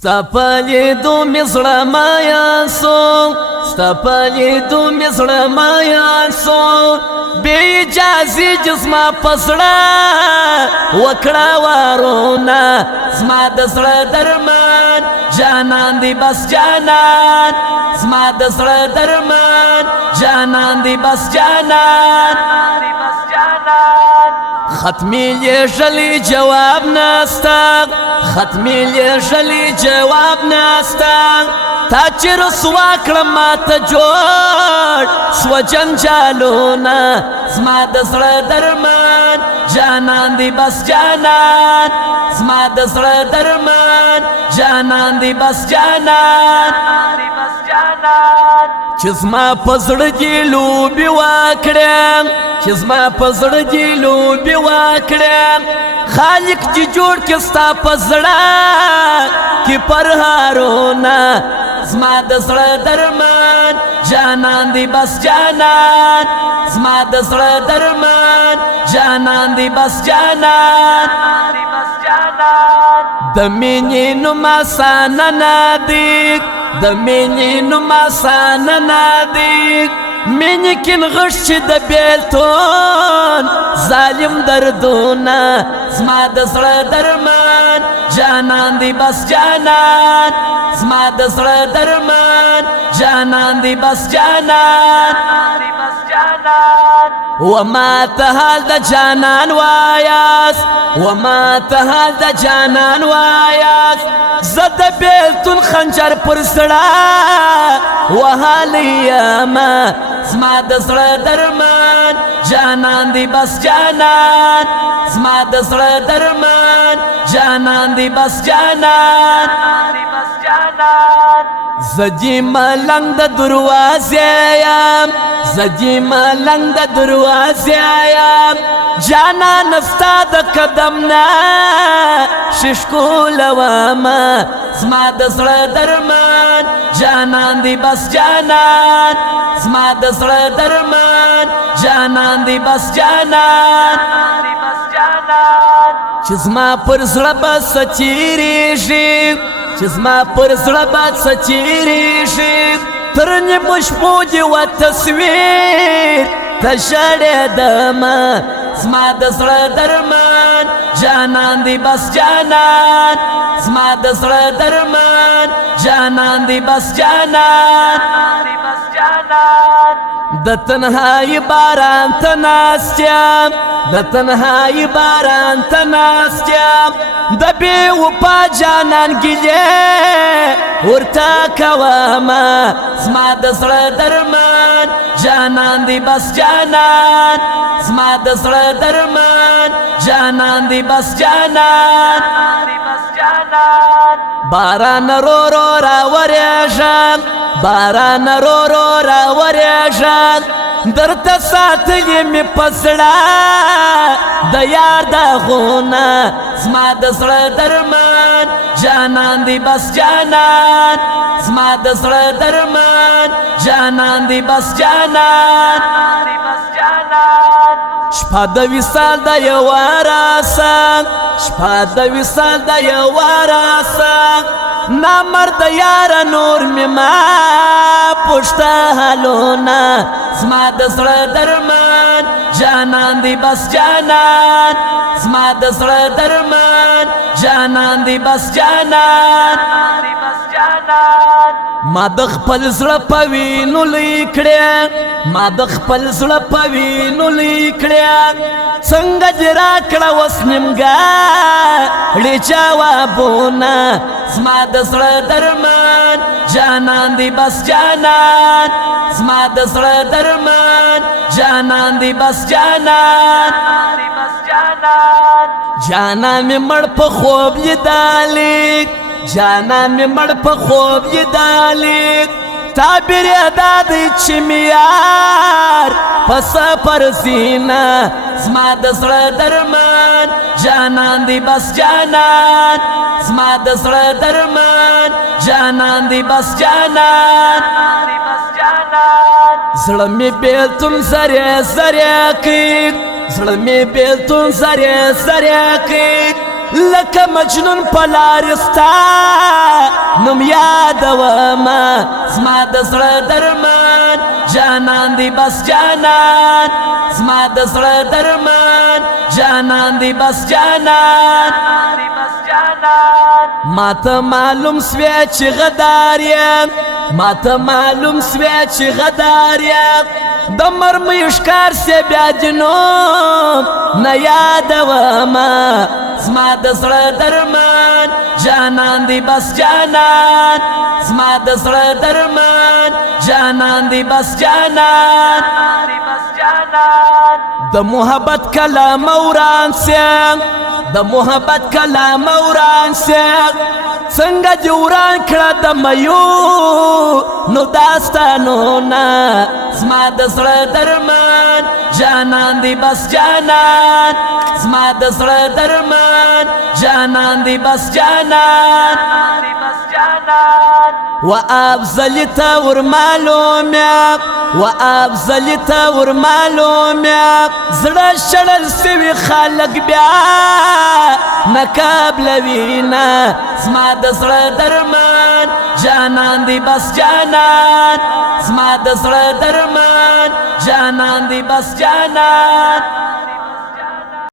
Stapali do misra maya so, stapali do misra maya so, be jazi jisma pasra, wakra warona, zma dasra darman, janan di bas janan, zma dasra darman, janan di bas janan. ختمی لیشلی جواب ناستا ختمی لیشلی جواب ناستا تا چی رسوا کرم ما تا جوڑ سو جنجالونا زما دسر درمان جانان دی بس جانان زما دسر درمان جانان دی بس جانان چزما پزړ کې لوبي واکړم چزما پزړ کې لوبي واکړم خالق چې جوړ کې ستا پزړ کې پرهارونه زما د سړ درمان جانان دی بس جانان زما د سړ درمان جانان دی بس جانان د مینې نوم آسانه نه دی د مینې نوم آسانه نه دی مینې کین غش چې د بیلتون ظالم دردونه زما د زړه درمان جانان دی بس جانان زما د زړه درمان جانان دی بس جانان وما تهال د جانان وایاس وما تهال د جانان وایاس زد بیلتون خنجر پر سړه وهالیما زما د زړه درمان جانان دی بس جانان زما د زړه درمان جانان دی بس جانان زجی ملنگ د دروازه یم زجی ملنگ د دروازه یم جانان ستا د قدم نه ششکولوما زما د زړه درمان جانان دی بس جانان زما د زړه درمان جانان دی بس جانان چې زما پر زړه بس چیریږي چې زما پر زړه بس چیریږي تر نیمو شپو دې و تصویر ته ژړېدمه زما د زړه درمان جانان دی بس جانان زما د زړه درمان جانان دی بس جانان د تنهایی باران ته ناست یم د تنهایی باران ته ناست یم د بې وفا جانان ګیلې ورته کومه زما د زړه درمان جانان دی بس جانان زما د زړه درمان جانان دی بس جانان باران رو رو را وریږم باران رو رو را وریږم درته ساتلې مې په زړه د یار داغونه زما د زړه درمان جانان دی بس جانان زما د زړه درمان جانان دی بس جانان شپه د وصال د یوه راسه شپه د وصال د یوه راسه نامرد یاره نور مې ما پوښته حالونه زما د زړه درمان جانان دی بس جانان زما د زړه درمان جانان دی بس جانان ما د خپل زړه په وینو لیکړې ما د خپل زړه په وینو لیکړې څنګه دې راکړه اوس نیمګړې جوابونه زما د زړه درمان جانان دی بس جانان زما د زړه درمان جانان دی بس جانان جانان مې مړ په خوب لیدلی جانان مې مړ په خوب لیدلی تعبیر ادا دی چې مې یار په سفر سینه زما د زړه درمان جانان دی بس جانان زما د زړه درمان جانان دی بس جانان زړه مې بیلتون سره سره کوي زړه مې بیلتون سره سره کوي لکه مجنون په لار ستا نم یادوما زما د زړه درمان جانان دی بس جانان زما د زړه درمان جانان دی بس جانان ما ته معلوم سوی چې غدار یم ما ته معلوم سوی چې غدار یم د مرمۍ ښکار سې بیا جنوب نه یادومه زما د زړه درمان جانان دی بس جانان زما د زړه درمان جانان دی بس جانان د محبت کلام وران سیان د محبت کلام وران سیان څنګه جوران کړه د ميو نو داستانونه زما د زړه درمان جانان دی بس جانان زما د زړه درمان جانان دی بس جانان و افضل تور معلوم یاب و افضل تور معلوم یاب زړه شړل سوي خلق بیا نقابل وینا زما د زړه درمان جانان دی بس جانان زما د زړه درمان جانان دی بس جانان